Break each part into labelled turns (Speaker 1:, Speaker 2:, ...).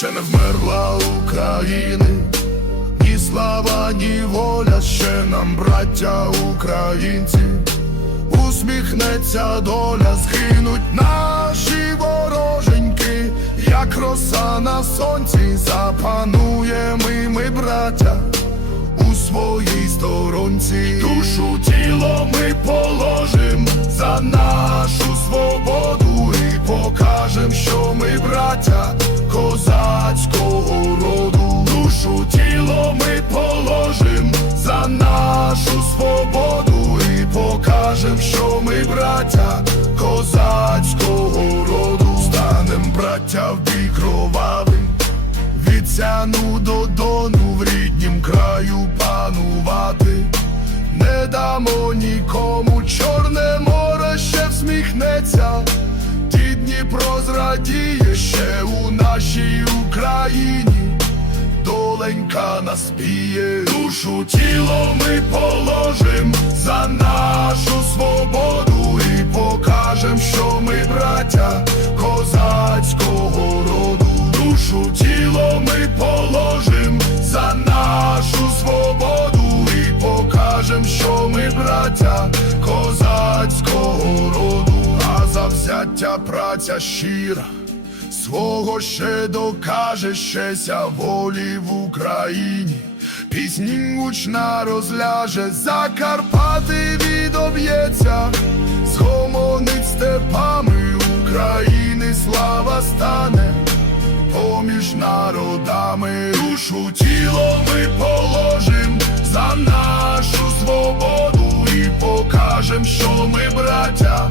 Speaker 1: ще не вмерла України, ні слава, ні воля, ще нам, браття українці, усміхнеться доля, згинуть наші вороженьки, як роса на сонці, запануємо ми, браття, у своїй сторонці. Душу тіло ми положим покажем, що ми браття козацького роду. Душу тіло ми положим за нашу свободу і покажем, що ми браття козацького роду. Станем браття в бій кровавий від сяну до дону в ріднім краю панувати. Не дамо нікому чорне море ще всміхнеться, Дніпро зрадіє ще у нашій Україні. Доленька наспіє, душу тіло ми положим за нашу свободу і покажем, що ми браття козацького роду. Душу тіло ми положим завзяття праця щира. Свого ще докаже щеся волі в Україні, пісні гучна розляже, Закарпати відоб'ється, згомонить степами України слава стане, поміж народами душу тіло ми положим за нашу свободу і покажем, що ми браття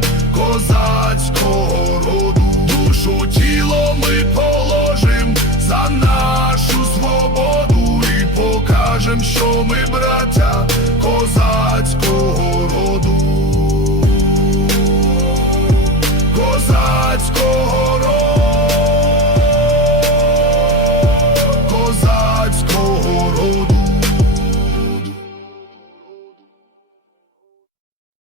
Speaker 1: moment